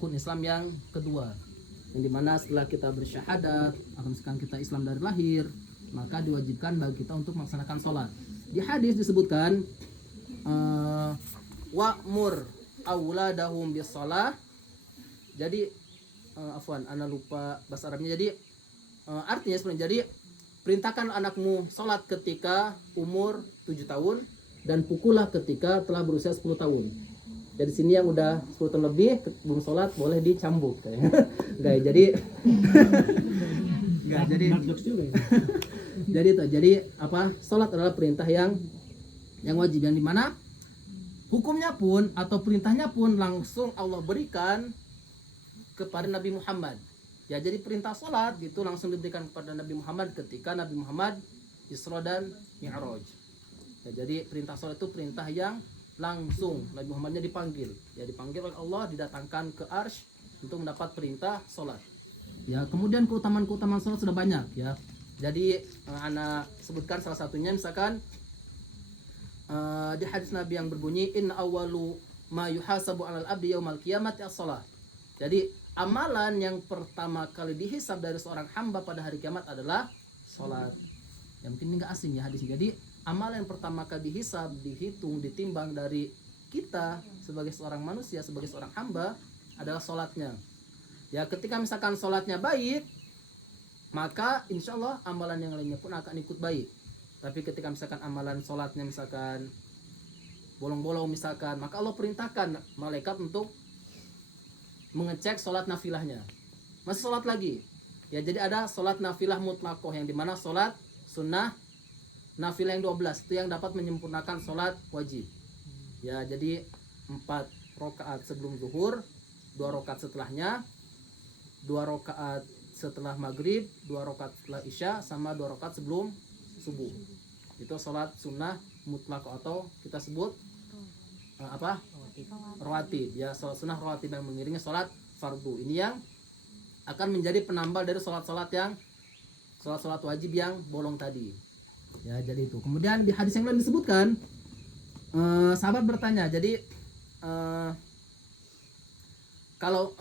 rukun Islam yang kedua, yang dimana setelah kita bersyahadat atau misalkan kita Islam dari lahir, maka diwajibkan bagi kita untuk melaksanakan sholat. Di hadis disebutkan wa'mur auladahum bis shalah. Jadi afwan, ana lupa bahasa Arabnya. Jadi artinya sebenarnya, jadi perintahkan anakmu sholat ketika umur 7 tahun dan pukullah ketika telah berusia 10 tahun. Jadi sini yang udah 10 tahun lebih belum sholat boleh dicambuk kayaknya. Enggak ya, jadi enggak, jadi jadi itu, jadi apa, sholat adalah perintah yang wajib, yang dimana hukumnya pun atau perintahnya pun langsung Allah berikan kepada Nabi Muhammad. Ya, jadi perintah sholat itu langsung diberikan kepada Nabi Muhammad ketika Nabi Muhammad Isra dan Mi'raj. Ya, jadi perintah sholat itu perintah yang langsung Nabi Muhammadnya dipanggil. Ya, dipanggil oleh Allah, didatangkan ke Arsy untuk mendapat perintah sholat. Ya, kemudian keutamaan sholat sudah banyak ya. Jadi ana sebutkan salah satunya, misalkan di hadis Nabi yang berbunyi inna awwalu ma yuhasabu 'alal abdi yaumal qiyamati as-shalah. Jadi amalan yang pertama kali dihisab dari seorang hamba pada hari kiamat adalah sholat. Ya, mungkin ini nggak asing ya hadis. Jadi amalan yang pertama kali dihisab, dihitung, ditimbang dari kita sebagai seorang manusia, sebagai seorang hamba adalah sholatnya. Ya, ketika misalkan sholatnya baik, maka insya Allah amalan yang lainnya pun akan ikut baik. Tapi ketika misalkan amalan sholatnya misalkan bolong-bolong misalkan, maka Allah perintahkan malaikat untuk mengecek sholat nafilahnya. Masih sholat lagi. Ya, jadi ada sholat nafilah mutlakoh, yang dimana sholat sunnah nafilah yang 12 itu yang dapat menyempurnakan sholat wajib. Ya, jadi 4 rakaat sebelum zuhur, 2 rakaat setelahnya, 2 rakaat setelah maghrib, 2 rakaat setelah isya, sama 2 rakaat sebelum subuh. Itu sholat sunnah mutlakoh atau kita sebut rawatib. Ya, sholat sunnah rawatib yang mengiringi sholat fardu. Ini yang akan menjadi penambal dari sholat-sholat wajib yang bolong tadi. Ya, jadi itu. Kemudian di hadis yang lain disebutkan, sahabat bertanya, jadi kalau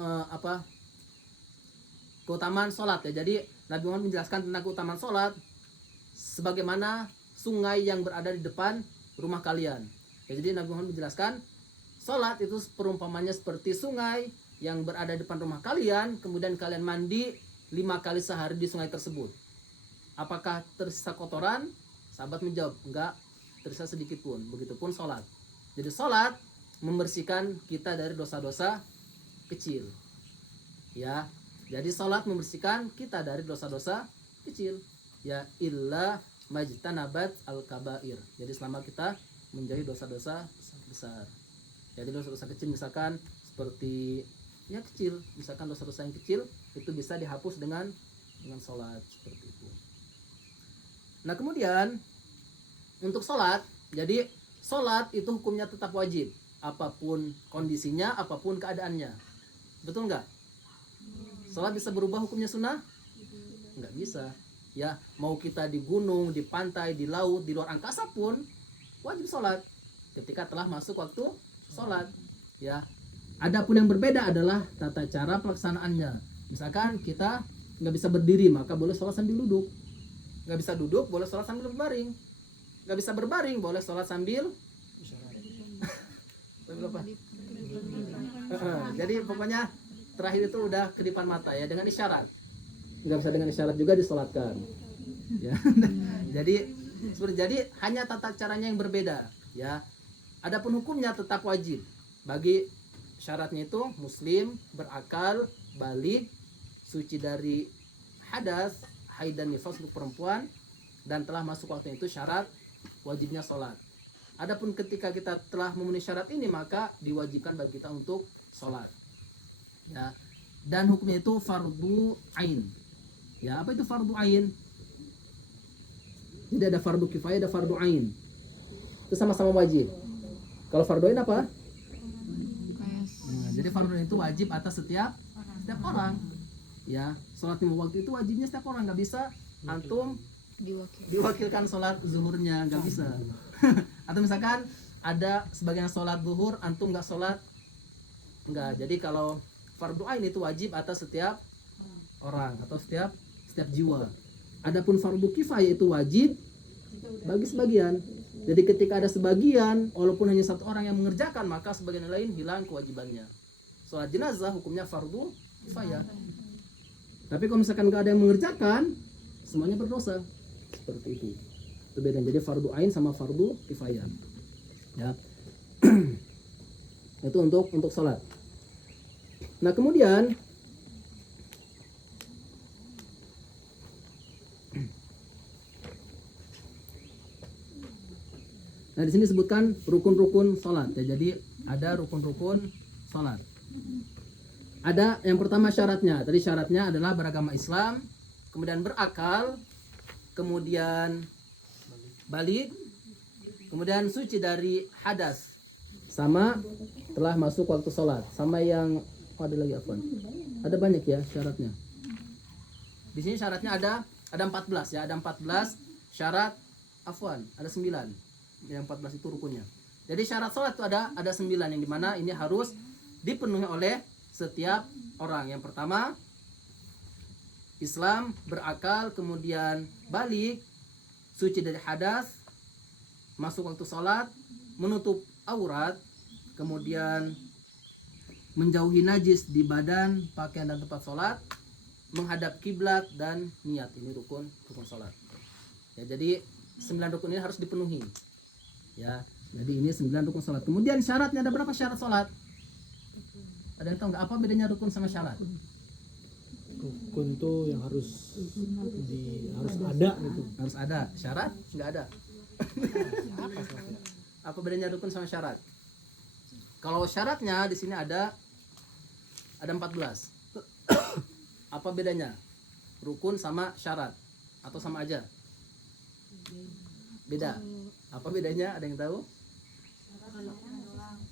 keutamaan sholat ya. Jadi Nabi Muhammad menjelaskan tentang keutamaan sholat sebagaimana sungai yang berada di depan rumah kalian. Ya, jadi Nabi Muhammad menjelaskan sholat itu perumpamannya seperti sungai yang berada di depan rumah kalian, kemudian kalian mandi 5 kali sehari di sungai tersebut. Apakah tersisa kotoran? Sahabat menjawab, enggak tersisa sedikit pun. Begitupun sholat. Jadi sholat membersihkan kita dari dosa-dosa kecil. Ya, jadi sholat membersihkan kita dari dosa-dosa kecil. Ya, illa majtanabat al-kabair. Jadi selama kita menjauhi dosa-dosa besar. Jadi dosa-dosa kecil misalkan seperti ya kecil, misalkan dosa-dosa yang kecil itu bisa dihapus dengan sholat seperti itu. Nah, kemudian untuk sholat, jadi sholat itu hukumnya tetap wajib, apapun kondisinya, apapun keadaannya. Betul nggak? Sholat bisa berubah hukumnya sunnah? Nggak bisa. Ya, mau kita di gunung, di pantai, di laut, di luar angkasa pun wajib sholat ketika telah masuk waktu sholat. Ya, adapun yang berbeda adalah tata cara pelaksanaannya. Misalkan kita nggak bisa berdiri, maka boleh sholat sambil duduk. Nggak bisa duduk, boleh sholat sambil berbaring. Nggak bisa berbaring, boleh sholat sambil apa? Jadi pokoknya terakhir itu udah kedipan mata ya, dengan isyarat. Nggak bisa dengan isyarat juga disolatkan. Ya. jadi hanya tata caranya yang berbeda. Ya. Adapun hukumnya tetap wajib. Bagi syaratnya itu muslim, berakal, baligh, suci dari hadas, haid dan nifas untuk perempuan, dan telah masuk waktu itu syarat wajibnya sholat. Adapun ketika kita telah memenuhi syarat ini, maka diwajibkan bagi kita untuk sholat. Ya. Dan hukumnya itu fardu ain. Ya, apa itu fardu ain? Jadi ada fardu kifayah, ada fardu ain. Itu sama-sama wajib. Kalau fardu ain apa? Nah, jadi fardu ain itu wajib atas setiap orang. Ya, sholat lima waktu itu wajibnya setiap orang. Nggak bisa antum diwakilkan sholat zuhurnya, nggak bisa. Atau misalkan ada sebagian sholat zuhur antum nggak sholat, nggak. Jadi kalau fardu ain itu wajib atas setiap orang atau setiap jiwa. Adapun fardu kifayah itu wajib bagi sebagian. Jadi ketika ada sebagian, walaupun hanya satu orang yang mengerjakan, maka sebagian lain hilang kewajibannya. Sholat jenazah hukumnya fardu kifayah. Tapi kalau misalkan nggak ada yang mengerjakan, semuanya berdosa. Seperti itu. Itu beda. Jadi fardu ain sama fardu kifayah. Ya. Itu untuk sholat. Nah kemudian nah di sini disebutkan rukun-rukun sholat. Ya, jadi ada rukun-rukun sholat. Ada yang pertama syaratnya. Tadi syaratnya adalah beragama Islam, kemudian berakal, kemudian balik, kemudian suci dari hadas, sama telah masuk waktu sholat. Sama yang ada lagi apa? Ada banyak ya syaratnya. Di sini syaratnya ada 14 ya, ada 14 syarat afwan, ada 9. Yang 14 itu rukunnya. Jadi syarat sholat itu ada 9 yang dimana ini harus dipenuhi oleh setiap orang. Yang pertama Islam, berakal, kemudian balik, suci dari hadas, masuk waktu sholat, menutup aurat, kemudian menjauhi najis di badan, pakaian dan tempat sholat, menghadap kiblat dan niat. Ini rukun sholat. Ya, jadi 9 rukun ini harus dipenuhi. Ya, jadi ini 9 rukun sholat. Kemudian syaratnya ada berapa syarat sholat? Ada yang tahu nggak apa bedanya rukun sama syarat? Rukun tuh yang harus ada gitu. Harus ada. Syarat nggak ada. Apa bedanya rukun sama syarat? Kalau syaratnya di sini ada 14. Apa bedanya? Rukun sama syarat atau sama aja? Beda. Apa bedanya? Ada yang tahu?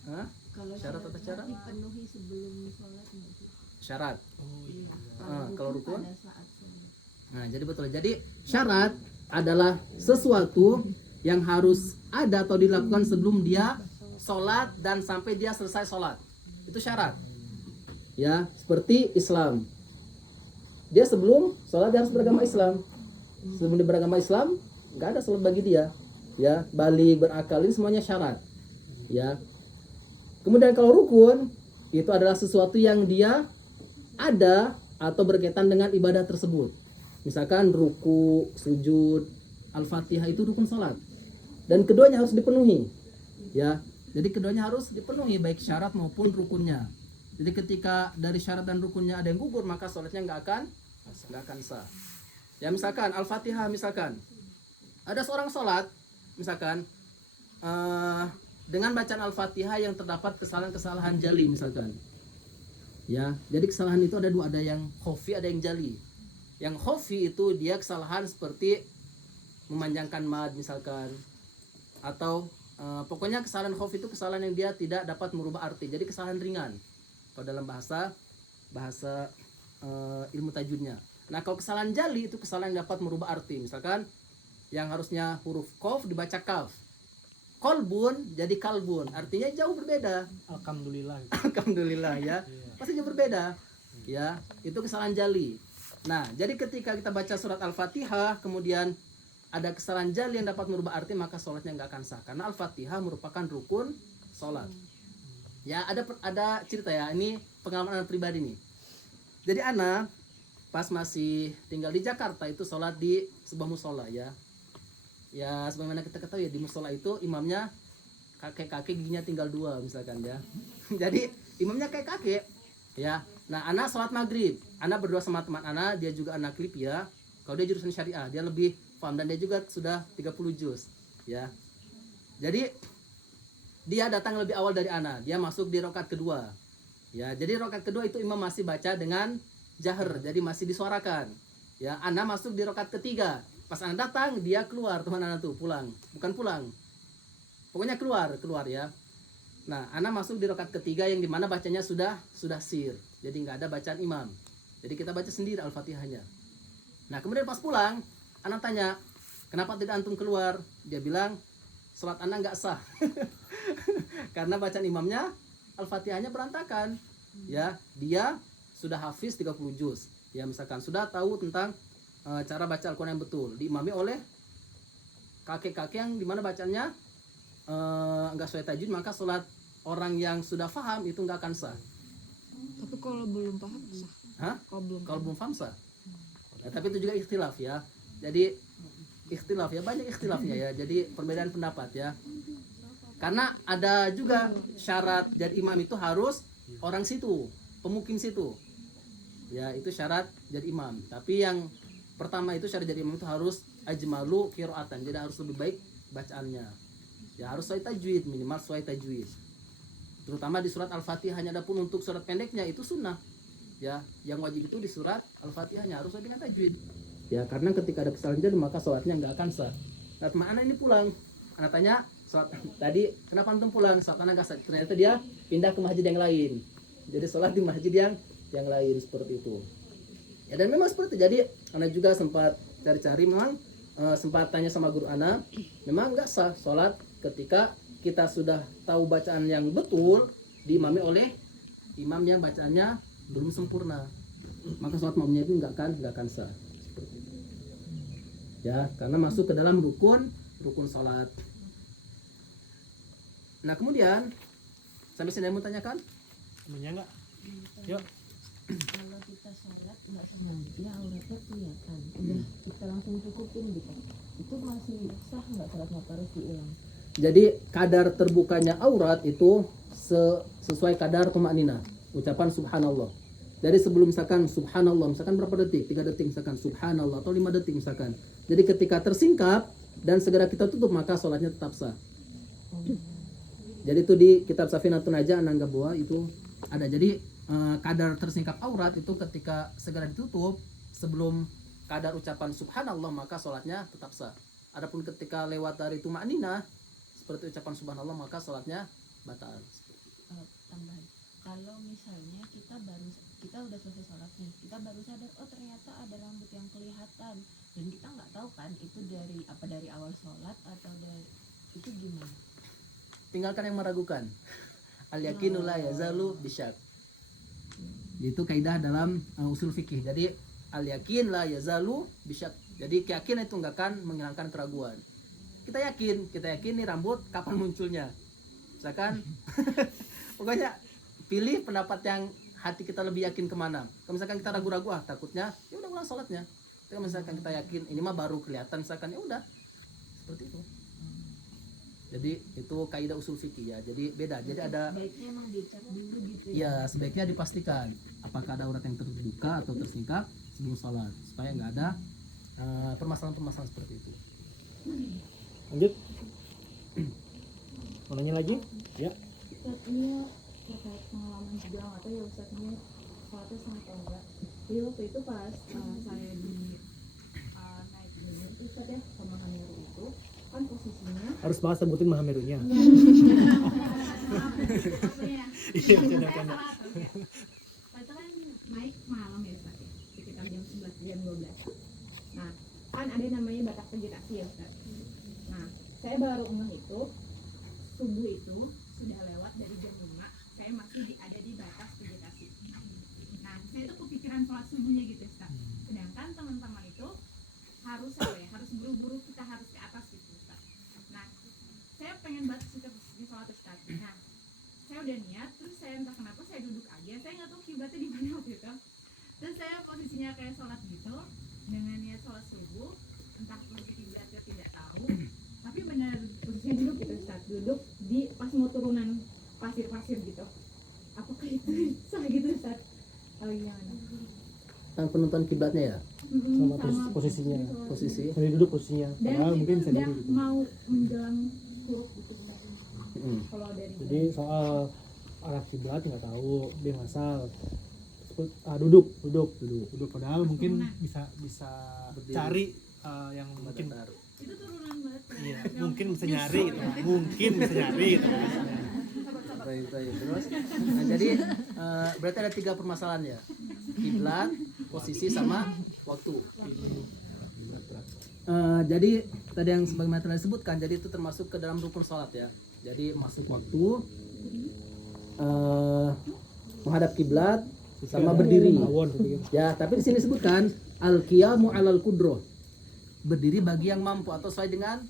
Hah? Kalau Syarat atau syarat? dipenuhi sebelum sholat nggak sih? Syarat. Oh iya. Kalau rukun? pada saat sholat. Nah, jadi betul. Jadi syarat adalah sesuatu yang harus ada atau dilakukan sebelum dia sholat dan sampai dia selesai sholat. Itu syarat. Ya, seperti Islam. Dia sebelum sholat dia harus beragama Islam. Sebelum dia beragama Islam, nggak ada sholat bagi dia. Ya, balik, berakal, ini semuanya syarat. Ya. Kemudian kalau rukun itu adalah sesuatu yang dia ada atau berkaitan dengan ibadah tersebut. Misalkan ruku, sujud, al-fatihah itu rukun salat. Dan keduanya harus dipenuhi. Ya. Jadi keduanya harus dipenuhi baik syarat maupun rukunnya. Jadi ketika dari syarat dan rukunnya ada yang gugur, maka salatnya nggak akan sah. Ya misalkan al-fatihah misalkan. Ada seorang salat misalkan dengan bacaan Al-Fatihah yang terdapat kesalahan-kesalahan jali misalkan. Ya, jadi kesalahan itu ada dua, ada yang khofi, ada yang jali. Yang khofi itu dia kesalahan seperti memanjangkan mad misalkan, atau pokoknya kesalahan khofi itu kesalahan yang dia tidak dapat merubah arti. Jadi kesalahan ringan. Kalau dalam bahasa ilmu tajwidnya. Nah, kalau kesalahan jali itu kesalahan yang dapat merubah arti. Misalkan yang harusnya huruf qaf dibaca kaf. Kolbun jadi kalbun, artinya jauh berbeda. Alhamdulillah. Alhamdulillah ya, pasti jauh berbeda. Ya, itu kesalahan jali. Nah, jadi ketika kita baca surat Al-Fatihah, kemudian ada kesalahan jali yang dapat merubah arti, maka sholatnya nggak akan sah. Karena Al-Fatihah merupakan rukun sholat. Ya, ada cerita ya, ini pengalaman anak pribadi nih. Jadi anak pas masih tinggal di Jakarta itu sholat di sebuah musola ya. Ya sebagaimana kita ketahui ya, di musola itu imamnya kakek-kakek giginya tinggal 2 misalkan ya. Jadi imamnya kayak kakek ya. Nah anak sholat maghrib, anak berdua sama teman anak, dia juga anak klip ya. Kalau dia jurusan syariah, dia lebih paham dan dia juga sudah 30 juz ya. Jadi dia datang lebih awal dari anak, dia masuk di rakaat kedua ya. Jadi rakaat kedua itu imam masih baca dengan jahar, jadi masih disuarakan ya. Anak masuk di rakaat ketiga. Pas anak datang, dia keluar, teman anak tuh pulang, bukan pulang, pokoknya keluar ya. Nah, anak masuk di rakaat ketiga yang dimana bacanya sudah sir, jadi nggak ada bacaan imam, jadi kita baca sendiri Al-Fatihahnya. Nah, kemudian pas pulang, anak tanya, kenapa tidak antum keluar? Dia bilang, sholat anak nggak sah, karena bacaan imamnya Al-Fatihahnya berantakan. ya dia sudah hafiz 30 juz, ya misalkan sudah tahu tentang cara baca Al-Quran yang betul, diimami oleh kakek-kakek yang dimana bacanya enggak sesuai tajwid, maka sholat orang yang sudah paham itu enggak akan sah. Tapi kalau belum paham sah. Hah? Kalau belum paham sah. Ya, tapi itu juga ikhtilaf ya. Jadi ikhtilaf ya, banyak ikhtilafnya ya. Jadi perbedaan pendapat ya. Karena ada juga syarat jadi imam itu harus orang situ, pemukim situ. Ya, itu syarat jadi imam. Tapi yang pertama itu syarat jadi imam itu harus ajmalu qiraatan. Jadi harus lebih baik bacaannya. Ya, harus sesuai tajwid, minimal sesuai tajwid. Terutama di surat Al-Fatihahnya, adapun untuk surat pendeknya itu sunnah. Ya, yang wajib itu di surat Al-Fatihahnya harus dengan tajwid. Ya, karena ketika ada kesalahan jadi maka sholatnya nggak akan sah. Nah, mana ini pulang? Anak tanya, sholat tadi kenapa antum pulang? Sholat anak nggak sah. Ternyata dia pindah ke masjid yang lain. Jadi sholat di masjid yang lain seperti itu. Ya, dan memang seperti itu. Jadi anak juga sempat cari-cari, memang sempat tanya sama guru anak, memang nggak sah sholat ketika kita sudah tahu bacaan yang betul diimami oleh imam yang bacaannya belum sempurna, maka sholat makmumnya itu nggak akan sah. Seperti itu. Ya, karena masuk ke dalam rukun sholat. Nah, kemudian sampai sini mau tanyakan? Semuanya enggak? Yuk. Kalau kita sholat nggak sengaja auratnya kelihatan, udah kita langsung cukupin gitu, itu masih sah nggak sholatnya, harus diulang? Jadi kadar terbukanya aurat itu sesuai kadar tumanina, ucapan subhanallah. Jadi sebelum misalkan subhanallah, misalkan berapa detik? 3 detik misalkan subhanallah, atau 5 detik misalkan. Jadi ketika tersingkap dan segera kita tutup, maka sholatnya tetap sah. Jadi itu di kitab Safinatun Najah Ananggaboa itu ada. Jadi kadar tersingkap aurat itu ketika segera ditutup sebelum kadar ucapan subhanallah, maka sholatnya tetap sah. Adapun ketika lewat dari tumanina seperti ucapan subhanallah, maka sholatnya batal. Tambahan, kalau misalnya kita udah selesai sholat nih, kita baru sadar oh ternyata ada rambut yang kelihatan, dan kita nggak tahu kan itu dari awal sholat atau dari itu gimana? Tinggalkan yang meragukan. Al yakinu la yazalu bisyak. Itu kaidah dalam usul fikih. Jadi al yakin la yazalu bisyak. Jadi keyakinan itu nggak akan menghilangkan keraguan. Kita yakin nih rambut kapan munculnya. Misalkan pokoknya pilih pendapat yang hati kita lebih yakin kemana. Kalau misalkan kita ragu-ragu, takutnya ya udah ulang sholatnya. Kalau misalkan kita yakin ini mah baru kelihatan, misalkan ya udah seperti itu. Jadi itu kaidah usul fikih ya. Jadi beda. Jadi ada Baiknya emang dicek dulu gitu ya, sebaiknya dipastikan apakah ada aurat yang terbuka atau tersingkap sebelum sholat supaya nggak ada permasalahan-permasalahan seperti itu. Lanjut. Mau nanya lagi? Ya. Ustaz, ini terkait pengalaman juga nggak tahu ya Ustaz, ini sholatnya sama atau enggak. Jadi waktu itu pas saya di naik gunung itu Ustaz ya, sama Hamiru itu kan posisinya Harus banget sebutin Mahamerunya. Iya, canda-canda. itu kan naik malam ya Ustaz ya, sekitar jam 11 jam 12. Nah, kan ada namanya batak vegetasi ya Ustaz. Nah, saya baru ngeh itu subuh itu sudah lewat dari jam 5, saya masih ada di batas vegetasi. Nah, saya itu kepikiran sholat subuhnya gitu Ustaz. Sedangkan teman-teman itu harus harus buru-buru, kita harus ke atas gitu Ustaz. Nah, saya pengen banget di sholat Ustaz. Nah, saya udah niat, terus saya entah kenapa saya duduk aja, saya nggak tahu kiblatnya di mana waktu itu. Terus saya posisinya kayak sholat gitu dengan niat sholat subuh, entah posisi kiblatnya tidak tahu, tapi benar posisinya duduk gitu Ustaz, duduk di pas mau turunan pasir-pasir gitu. Apakah itu salah gitu Ustaz? Oh gimana? Tentang penentuan kiblatnya ya, Sama posisinya. posisi. Sendiri duduk posisinya. Dan Padahal itu mungkin bisa udah diri gitu. mau menjelang huruf gitu Ustaz. Kalau dari Jadi soal arah kiblat nggak tahu, dia ngasal. Duduk. Padahal mungkin bisa Berdiri. cari yang mungkin Datar. itu turunan banget. iya, mungkin bisa nyari gitu. Mungkin bisa nyari gitu. Baik. Terus, nah, jadi berarti ada 3 permasalahan ya, kiblat, posisi, sama waktu. Jadi tadi yang sebagaimana telah disebutkan, jadi itu termasuk ke dalam rukun sholat ya. Jadi masuk waktu, menghadap kiblat sama berdiri. Tawon, saya pikir. Ya, tapi di sini disebutkan al-qiyamu 'alal qudroh. Berdiri bagi yang mampu atau sesuai dengan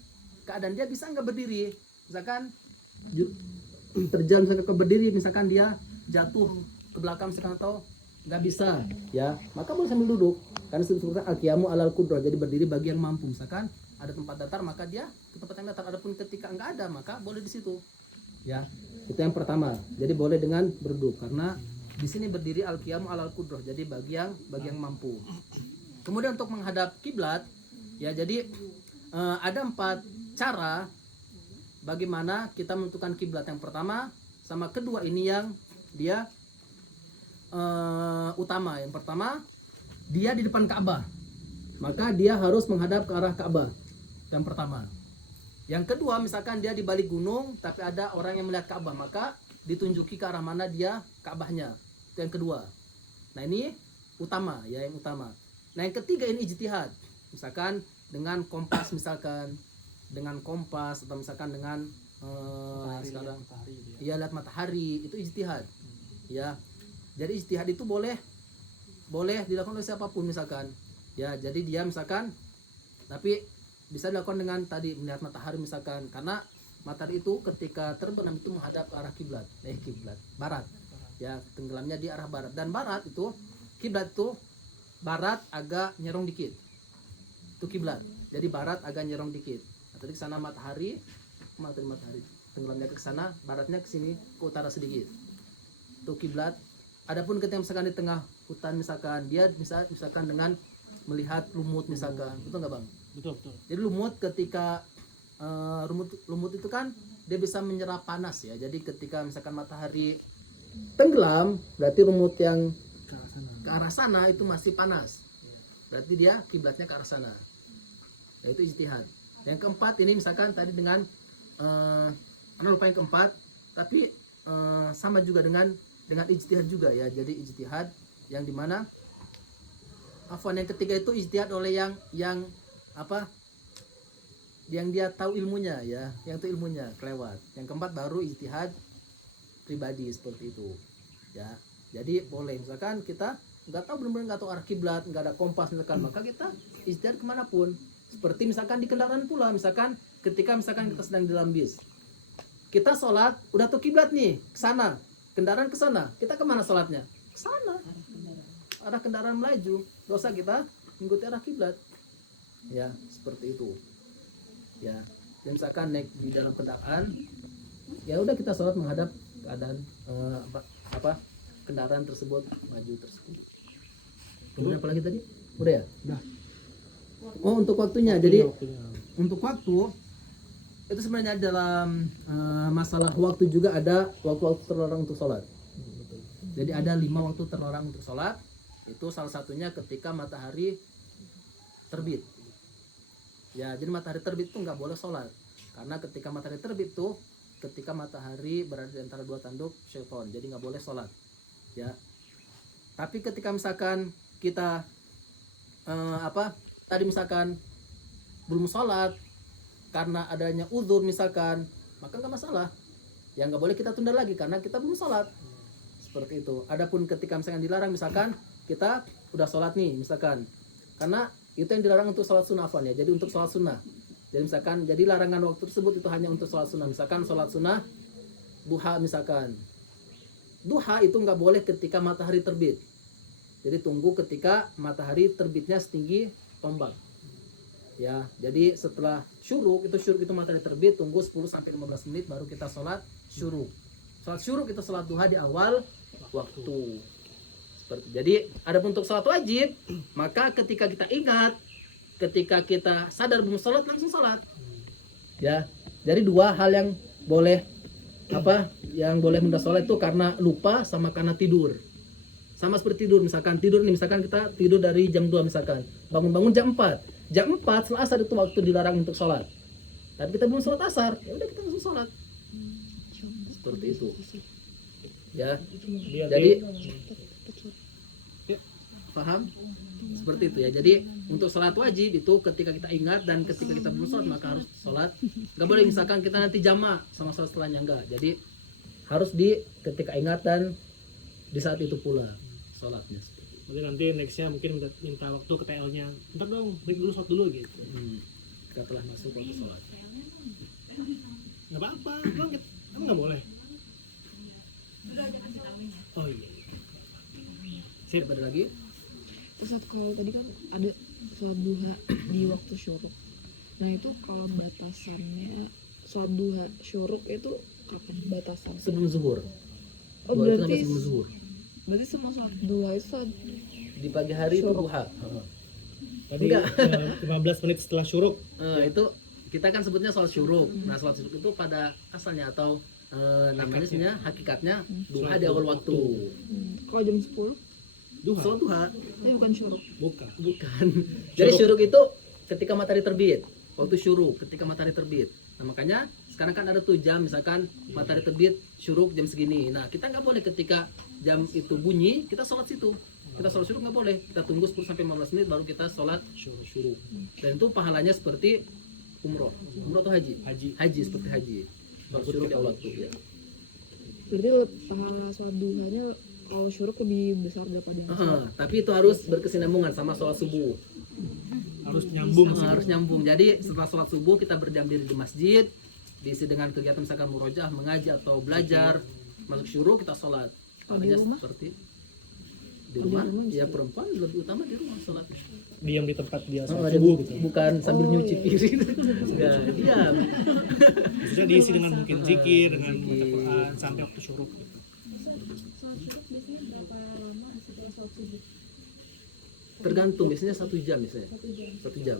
keadaan dia bisa nggak berdiri. Misalkan terjal misalkan ke berdiri, misalkan dia jatuh ke belakang misalkan atau nggak bisa, ya maka boleh sambil duduk. Karena disebutkan al-qiyamu 'alal qudroh, jadi berdiri bagi yang mampu. Misalkan ada tempat datar maka dia ke tempat yang datar. Adapun ketika nggak ada maka boleh di situ. Ya, itu yang pertama. Jadi boleh dengan berduduk karena di sini berdiri al-qiyamu 'alal qudroh, jadi bagi yang mampu. Kemudian untuk menghadap kiblat, ya jadi ada 4 cara bagaimana kita menentukan kiblat. Yang pertama sama kedua ini yang dia utama. Yang pertama dia di depan Ka'bah, maka dia harus menghadap ke arah Ka'bah. Yang pertama. Yang kedua misalkan dia di balik gunung tapi ada orang yang melihat Ka'bah, maka ditunjuki ke arah mana dia Ka'bahnya. Itu yang kedua. Nah ini utama, ya yang utama. Nah yang ketiga ini ijtihad. Misalkan dengan kompas, misalkan dengan kompas atau misalkan dengan sekarang ya lihat matahari, itu ijtihad. Ya. Jadi ijtihad itu boleh dilakukan oleh siapapun misalkan. Ya, jadi dia misalkan tapi bisa dilakukan dengan tadi melihat matahari misalkan, karena matahari itu ketika terbenam itu menghadap ke arah kiblat, barat. Ya, tenggelamnya di arah barat, dan barat itu kiblat itu barat agak nyerong dikit. Itu kiblat. Jadi barat agak nyerong dikit. Nah, tadi ke sana matahari tenggelamnya ke sana, baratnya ke sini ke utara sedikit. Itu kiblat. Adapun ketika misalkan di tengah hutan misalkan dia misalkan dengan melihat lumut misalkan, itu enggak Bang? Betul. Jadi lumut ketika lumut itu kan dia bisa menyerap panas ya. Jadi ketika misalkan matahari tenggelam, berarti lumut yang ke arah sana itu masih panas. Berarti dia kiblatnya ke arah sana. Yaitu ijtihad. Yang keempat ini misalkan tadi dengan Anda lupa yang keempat, tapi sama juga dengan ijtihad juga ya. Jadi ijtihad yang dimana yang ketiga itu ijtihad oleh yang dia tahu ilmunya ya, yang itu ilmunya kelewat. Yang keempat baru ijtihad pribadi seperti itu ya. Jadi boleh misalkan kita nggak tahu, benar-benar nggak tahu arah kiblat, nggak ada kompas misalkan, maka kita ijtihad kemanapun. Seperti misalkan di kendaraan pula, misalkan ketika misalkan kita sedang di dalam bis, kita sholat udah tuh kiblat nih ke sana, kendaraan ke sana, kita kemana sholatnya? Ke sana, arah kendaraan melaju, dosa kita mengikuti arah kiblat. Ya, seperti itu. Ya, dan misalkan naik di dalam kendaraan, ya udah kita sholat menghadap keadaan kendaraan tersebut maju tersebut. Kemudian apa lagi tadi? Udah ya? Udah. Oh, untuk waktunya. Jadi Waktunya. untuk waktu itu sebenarnya dalam masalah waktu juga ada waktu-waktu terlarang untuk sholat. Jadi ada 5 waktu terlarang untuk sholat. Itu salah satunya ketika matahari terbit. Ya, jadi matahari terbit itu nggak boleh sholat, karena ketika matahari terbit tuh ketika matahari berada di antara 2 tanduk syaitan, jadi nggak boleh sholat. Ya, tapi ketika misalkan kita tadi misalkan belum sholat karena adanya uzur misalkan, maka nggak masalah. Ya nggak boleh kita tunda lagi karena kita belum sholat. Seperti itu. Adapun ketika misalkan dilarang, misalkan kita udah sholat nih misalkan, karena itu yang dilarang untuk sholat sunnah ya. Jadi untuk sholat sunnah. Jadi misalkan, jadi larangan waktu tersebut itu hanya untuk sholat sunnah. Misalkan sholat sunnah duha misalkan. Duha itu nggak boleh ketika matahari terbit. Jadi tunggu ketika matahari terbitnya setinggi tombak. Ya, jadi setelah syuruk itu matahari terbit, tunggu 10 sampai 15 menit baru kita sholat syuruk. Sholat syuruk itu sholat duha di awal waktu. Seperti. Jadi ada untuk sholat wajib, maka ketika kita ingat, ketika kita sadar belum sholat, langsung sholat. Ya, jadi 2 hal yang boleh yang boleh menunda sholat itu karena lupa sama karena tidur. Sama seperti tidur, misalkan kita tidur dari jam 2 misalkan, bangun jam 4. Jam 4 setelah asar itu waktu dilarang untuk sholat. Tapi kita belum sholat asar, ya udah kita langsung sholat. Seperti itu. Ya. Jadi paham? Seperti itu ya. Jadi untuk sholat wajib itu ketika kita ingat dan ketika kita belum sholat maka harus sholat. Gak boleh misalkan kita nanti jamak sama sholat setelahnya, enggak. Jadi harus ketika ingat dan di saat itu pula sholatnya. Berarti nanti nextnya mungkin minta waktu ke TL-nya. Bentar dong, break dulu, sholat dulu gitu. Kita telah masuk waktu sholat. Nggak apa-apa, emang nggak boleh. Oh iya. Sip. Ada lagi? Ustaz, kalau tadi kan ada sholat duha di waktu syuruk. Nah itu kalau batasannya sholat duha syuruk itu kapan batasan? Sebelum zuhur. Oh Duha itu namanya berarti sebelum zuhur. semua sholat duha itu sholat Di pagi hari itu Syuruk. duha. Tadi Enggak. 15 menit setelah syuruk. Itu kita kan sebutnya sholat syuruk. Nah sholat syuruk itu pada asalnya atau namanya sebenarnya hakikatnya duha Sholat di awal duha waktu. kalau jam 10 Duha. Sholat duha tapi bukan syuruk. Bukan. bukan. Jadi syuruk itu ketika matahari terbit. Waktu syuruk ketika matahari terbit. Nah makanya sekarang kan ada tuh jam misalkan matahari terbit syuruk jam segini. Nah kita nggak boleh ketika jam itu bunyi kita sholat situ. Kita sholat syuruk nggak boleh. Kita tunggu 10 sampai 15 menit baru kita sholat syuruk. Dan itu pahalanya seperti umroh atau haji. Haji. Seperti haji. Sholat syuruk di awal waktu ya. Berarti pahala sholat duhanya kalau syuruk lebih besar daripada yang Tapi itu harus berkesinambungan sama sholat subuh. Harus nyambung sih. Harus nyambung. Jadi setelah sholat subuh kita berdiam diri di masjid, diisi dengan kegiatan misalkan murojaah, mengaji atau belajar. Masuk syuruk kita sholat. Pahalanya rumah? seperti di rumah. rumah Ya perempuan lebih utama di rumah sholatnya. Diam di tempat dia Oh, sholat ada subuh gitu. bukan sambil Oh, nyuci iya. piring. Enggak, diam. Maksudnya diisi dengan mungkin zikir, dengan Zikir. baca Quran sampai waktu syuruk gitu. Sholat syuruk biasanya berapa lama setelah sholat subuh? Tergantung biasanya 1 jam misalnya. 1 jam.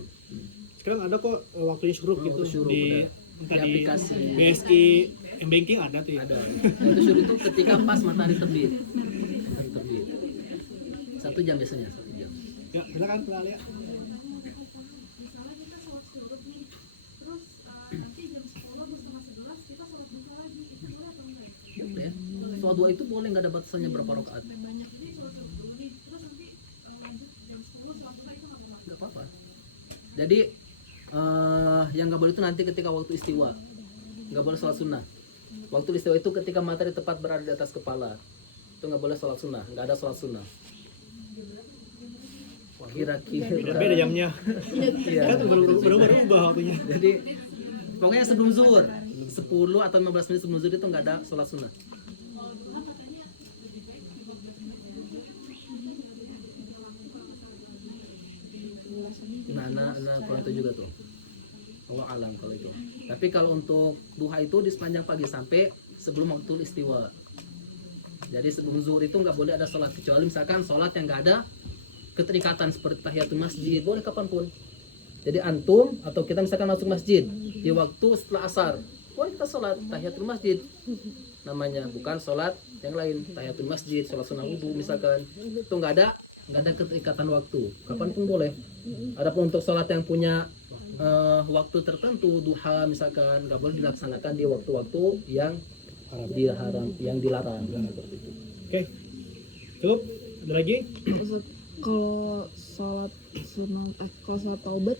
Sekarang ada kok waktunya syuruk Oh, gitu waktu syuruk, di ada. entah Di di aplikasi. BSI M-Banking ada tuh ya. Ada. Nah, itu syuruk itu ketika pas matahari terbit. Matahari terbit. 1 jam biasanya, 1 jam. Ya, silakan Mbak Alia. Boleh. Sholat duha itu boleh nggak ada batasannya berapa rakaat. Nggak apa-apa. Jadi yang nggak boleh itu nanti ketika waktu istiwa. Nggak boleh sholat sunnah. Waktu istiwa itu ketika matahari tepat berada di atas kepala. Itu nggak boleh sholat sunnah. Nggak ada sholat sunnah. Kira-kira. Beda jamnya. Iya. Kan berubah waktunya. Jadi pokoknya sebelum zuhur 10 atau 15 menit sebelum zuhur itu nggak ada sholat sunnah. Nah, kalau itu juga tuh. Allah alam kalau itu. Tapi kalau untuk duha itu di sepanjang pagi sampai sebelum waktu istiwa. Jadi sebelum zuhur itu nggak boleh ada sholat kecuali misalkan sholat yang nggak ada keterikatan seperti tahiyatul masjid boleh kapanpun. Jadi antum atau kita misalkan masuk masjid di waktu setelah asar boleh kita sholat tahiyatul masjid namanya, bukan sholat yang lain tahiyatul masjid, sholat sunnah wudhu misalkan itu nggak ada keterikatan waktu kapanpun boleh. Adapun untuk sholat yang punya waktu tertentu duha misalkan nggak boleh dilaksanakan di waktu-waktu yang dilarang seperti itu. Oke. Cukup? Ada lagi? Ustaz, kalau sholat sunnah kalau sholat taubat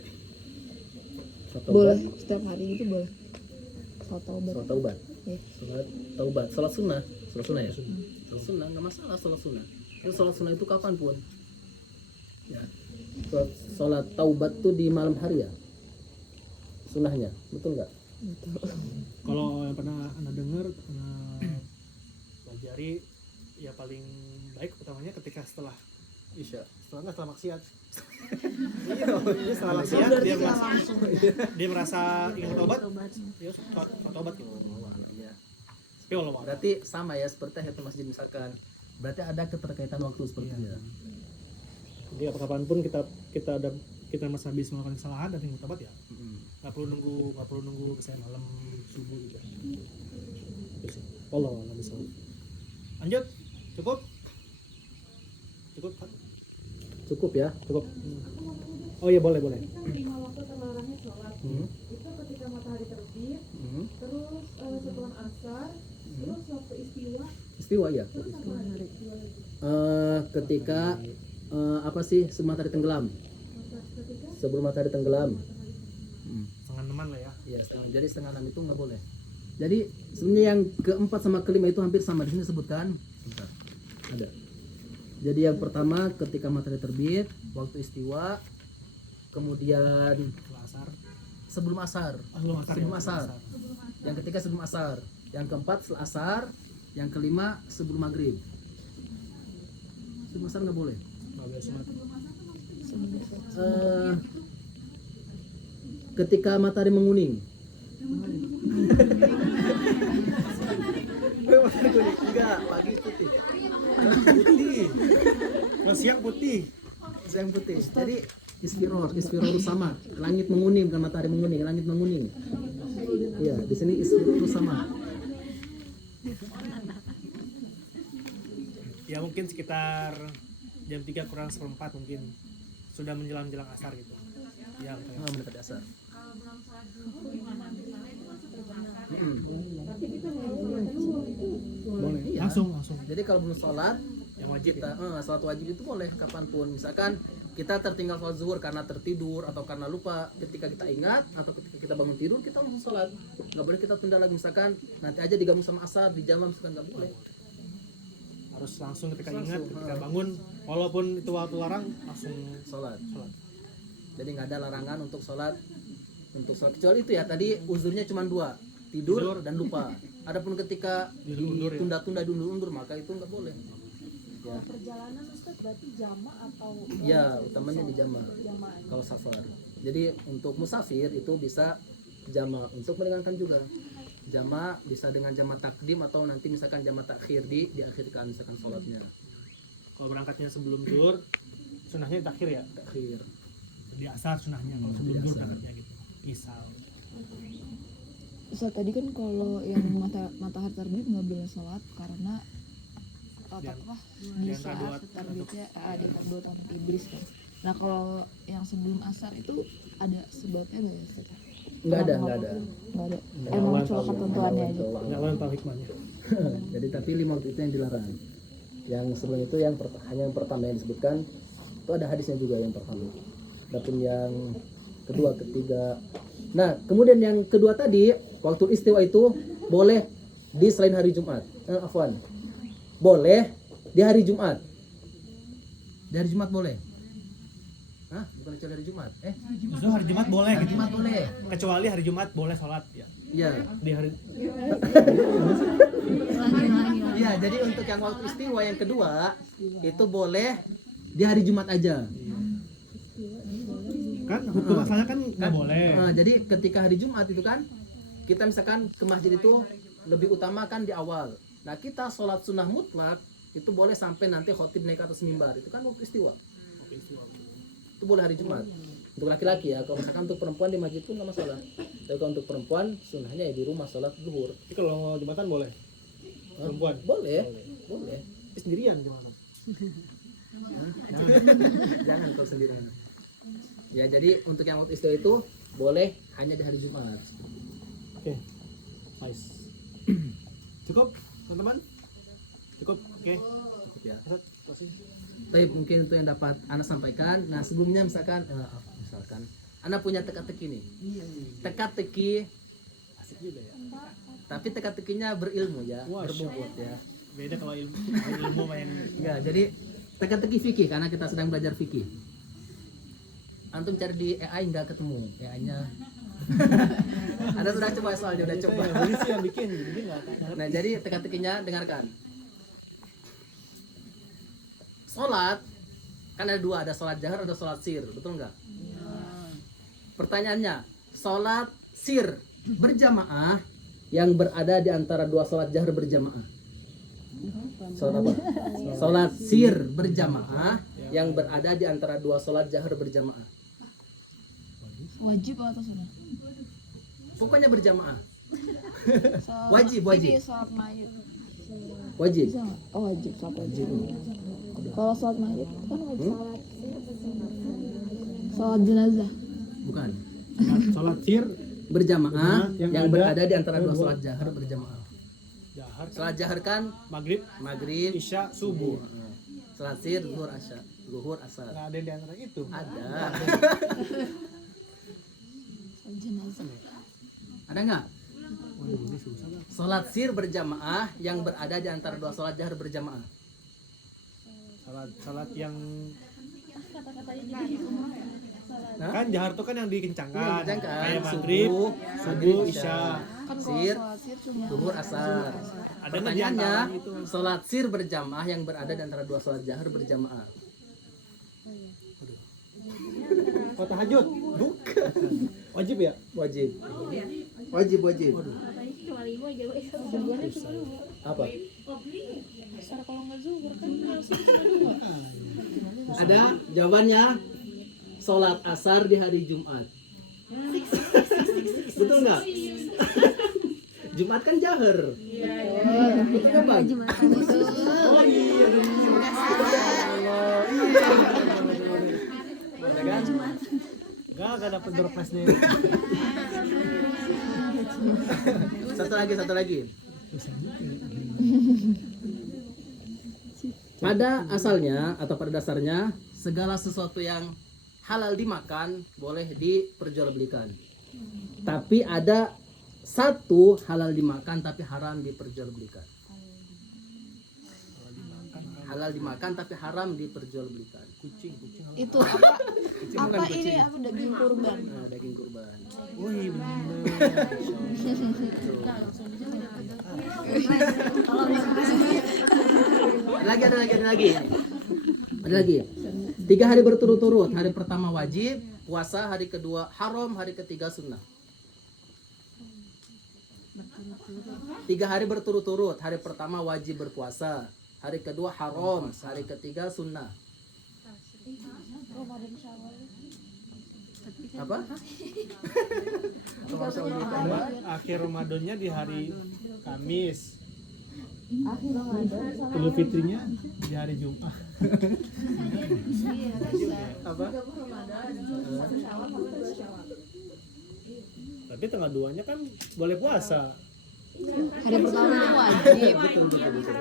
Sholat boleh setiap hari itu boleh sholat taubat. Sholat taubat. Iya. Sholat taubat. Sholat sunnah ya. Sholat sunnah nggak masalah sholat sunnah. Itu sholat sunnah itu kapanpun. Ya. Sholat taubat tuh di malam hari ya. Sunnahnya, betul nggak? Kalau yang pernah Anda dengar, pernah pelajari, ya paling baik utamanya ketika setelah Isya. setelah maksiat. Iya, setelah maksiat dia merasa ingin tobat, ya tobat gitu. Ya. Tapi Allah Allah. Berarti sama ya seperti tahiyatul masjid misalkan. Berarti ada keterkaitan waktu sepertinya. Jadi apa kapanpun kita masih habis melakukan kesalahan dan ingin tobat ya. Nggak perlu nunggu misalnya malam subuh gitu. Itu sih. Allah Allah bisa. Lanjut, cukup Pak? Cukup ya. Cukup. Oh iya boleh. Lima waktu terlarangnya sholat itu ketika matahari terbit, terus setelah asar, terus waktu istiwa, Istiwa ya. terus apa lagi? Istiwa lagi. Ketika apa sih matahari tenggelam? Ketika Sebelum matahari tenggelam. Setengah teman lah ya. Ya, jadi setengah 6 itu nggak boleh. Jadi sebenarnya yang keempat sama kelima itu hampir sama di sini disebutkan. Bentar. Ada. Jadi yang pertama ketika matahari terbit, waktu istiwa, kemudian Setelah asar. sebelum asar. Sebelum asar. Yang ketiga sebelum asar. Yang keempat setelah asar. Yang kelima sebelum maghrib. Sebelum asar nggak boleh. Nggak boleh sunat. Eh, ketika matahari menguning. Matahari kuning. Enggak, pagi putih. Putih. Kalau siang putih. Yang putih. Jadi isfiror sama. Langit menguning, bukan matahari menguning, langit menguning. Iya, di sini isfiror sama. Ya mungkin sekitar jam 3 kurang seperempat mungkin sudah menjelang asar gitu. Ya, kayak Oh, mendekati asar. boleh. Iya. Langsung. Jadi kalau belum sholat, Yang wajib kita ya. sholat wajib itu boleh kapanpun. Misalkan kita tertinggal sholat zuhur karena tertidur atau karena lupa, ketika kita ingat atau ketika kita bangun tidur kita langsung sholat. Nggak boleh kita tunda lagi, misalkan nanti aja digabung sama asar di jam, misalkan nggak boleh. Harus langsung ketika Langsung, ingat, ketika ha. bangun, walaupun itu waktu larang langsung Sholat. sholat. Jadi nggak ada larangan untuk sholat kecuali itu ya tadi uzurnya cuma dua, tidur dan lupa. Adapun ketika Diundur ya. ditunda-tunda diundur maka itu nggak boleh. Ya, Perjalanan Ustaz berarti jama atau ya utamanya di jama. jama? Kalau safar. Jadi untuk musafir itu bisa jama, untuk meringankan juga. Jama bisa dengan jama takdim atau nanti misalkan jama takhir diakhirkan misalkan sholatnya. Kalau berangkatnya sebelum zuhur, sunahnya takhir ya. Takhir. Di asar sunahnya kalau sebelum Di zuhur asar. berangkatnya gitu. Isal. Ustaz tadi kan kalau yang matahari terbit nggak boleh sholat karena Di- apa di di antara dua saat terbitnya di antara dua tanah iblis kan. Nah kalau yang sebelum asar itu ada sebabnya nggak ya Ustaz? Nggak ada. Nggak ada. Nggak Emang ada. cuma ketentuannya aja. Nggak lawan tahu hikmahnya. Jadi tapi 5 waktu itu yang dilarang. Yang sebelum itu hanya yang pertama yang disebutkan, itu ada hadisnya juga yang pertama. Adapun yang kedua, ketiga. Nah, kemudian yang kedua tadi, waktu istiwa itu boleh di selain hari Jumat. Afwan. Boleh di hari Jumat. Di hari Jumat boleh. Hah? Bukan kecuali hari Jumat. Justru hari Jumat boleh Hari gitu. Jumat boleh. Kecuali hari Jumat boleh sholat ya. Iya. Di hari Iya, jadi untuk yang waktu istiwa yang kedua itu boleh di hari Jumat aja. kan hukum asalnya kan nggak boleh. Jadi ketika hari Jumat itu kan kita misalkan ke masjid itu lebih utama kan di awal. Nah kita sholat sunnah mutlak itu boleh sampai nanti khotib naik ke atas mimbar, itu kan waktu istiwa. Itu boleh hari Jumat. Untuk laki-laki ya, kalau misalkan untuk perempuan di masjid pun nggak masalah. Tapi kalau untuk perempuan sunnahnya ya di rumah sholat zuhur. Tapi kalau mau jumatan boleh. Perempuan Boleh. Tapi sendirian jumatan. Jangan kalau sendirian. Ya jadi untuk yang waktu istiwa itu boleh hanya di hari Jumat. Oke. Nice. Cukup, teman-teman? Cukup. Oke. Cukup ya. Ustaz, closing. Tapi mungkin itu yang dapat Ana sampaikan. Nah sebelumnya misalkan Ana punya teka-teki nih. Teka-teki Asik juga ya. tapi teka-tekinya berilmu ya, Wah, berbobot ya. Beda kalau ilmu sama yang Ya, jadi teka-teki fikih karena kita sedang belajar fikih. Antum cari di AI nggak ketemu AI-nya. Ada sudah coba soalnya udah coba. Ini sih yang bikin, jadi nggak Nah, jadi teka-tekinya dengarkan. Sholat kan ada dua, ada sholat jahar, ada sholat sir, betul nggak? Pertanyaannya, sholat sir berjamaah yang berada di antara dua sholat jahar berjamaah. Sholat apa? Sholat sir berjamaah yang berada di antara dua sholat jahar berjamaah. Wajib atau sunnah? Pokoknya berjamaah. Sholat- Wajib. Iya, sholat mayit. Wajib. Bisa nggak? Oh wajib, sholat wajib. Kalau sholat mayit kan wajib. Sholat jenazah. Bukan. sholat sir Berjamaah yang yang ada berada di antara dua dua. sholat jahar berjamaah. jahar, Sholat jahar kan maghrib, maghrib, isya, subuh. sholat sir, zuhur, asar. Zuhur, asar. Nggak ada yang di antara itu. Ada. Sholat jenazah. Ada nggak? Waduh, ini susah lah. Sholat sir berjamaah yang berada di antara dua sholat jahar berjamaah. salat yang Hah? kan jahar tuh kan yang dikencangkan. Iya, dikencangkan. Kayak maghrib, subuh, isya. Kan kalau Sir, sholat sir cuma zuhur, asar. Ada Pertanyaannya, nggak di antara itu? sholat sir berjamaah yang berada di antara dua sholat jahar berjamaah. Oh, tahajud. Bukan. Wajib ya? Wajib. Wajib. Apa? asar kalau nggak zuhur kan harusnya cuma dua. Ada jawabannya. Sholat asar di hari Jumat. Betul nggak? Jumat kan jahar. Betul kan bang? Oh iya. Ada kan? Gak dapet door prize nih. Satu lagi. Pada asalnya atau pada dasarnya segala sesuatu yang halal dimakan boleh diperjualbelikan. Tapi ada satu halal dimakan tapi haram diperjualbelikan. Halal dimakan tapi haram diperjualbelikan. Kucing. Itu apa? Kucing bukan Apa ini kucing. apa daging kurban? Nah, daging kurban. Wih, bener. Ada lagi. 3 hari berturut-turut. Hari pertama wajib puasa, hari kedua haram, hari ketiga sunnah. 3 hari berturut-turut. Hari pertama wajib berpuasa, hari kedua haram, hari ketiga sunnah. Apa? Akhir Ramadannya di hari Kamis. Idul Fitrinya di hari Jumat. Apa? Tapi tanggal 2-nya kan boleh puasa. Hari pertamanya wajib.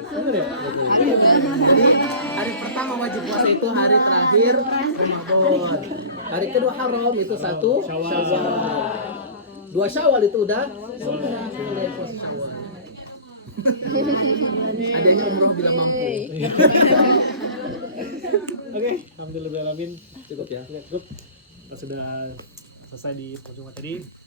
Bener ya? Hari kedua Jadi hari pertama wajib puasa itu hari terakhir Ramadan. Hari kedua haram itu 1 Syawal. 2 Syawal itu udah boleh puasa Syawal. Adanya umroh bila mampu. Oke, alhamdulillahirrahmanirrahim. Cukup ya. Cukup. Kita sudah selesai di pertemuan tadi.